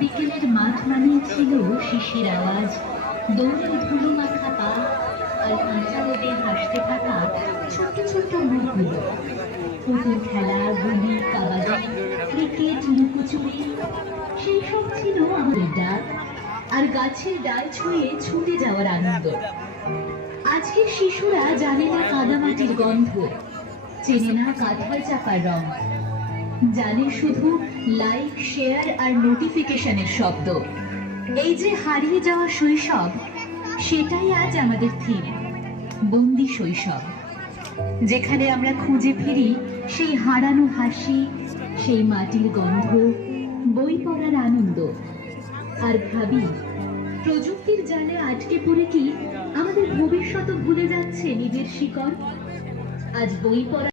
বিকেলের মাঠ মানে ছিল শিশির আওয়াজ, দৌড়ে ধুলো মাখা পা, আর কাঁচা রোদে হাসতে থাকা ছোট্ট ছোট্ট মুখগুলো। পুতুল খেলা, গুলি, কাবাডি, ক্রিকেট, লুকোচুরি, সেই সব ছিল আমাদের ডাক, আর গাছের ডাল ছুঁয়ে ছুটে যাওয়ার আনন্দ। আজকের শিশুরা জানে না কাদামাটির গন্ধ, চেনে না কাঁঠাল চাপার রং, জানে শুধু লাইক, শেয়ার আর নোটিফিকেশনের শব্দ। এই যে হারিয়ে যাওয়া শৈশব, সেটাই আজ আমাদের থিম, বন্দি শৈশব, যেখানে আমরা খুঁজে ফিরি সেই হারানো হাসি, সেই মাটির গন্ধ, বই পড়ার আনন্দ, আর ভাবি প্রযুক্তির জালে আটকে পড়ে কি আমাদের ভবিষ্যৎ ভুলে যাচ্ছে নিজের শিকড়। আজ বই পড়া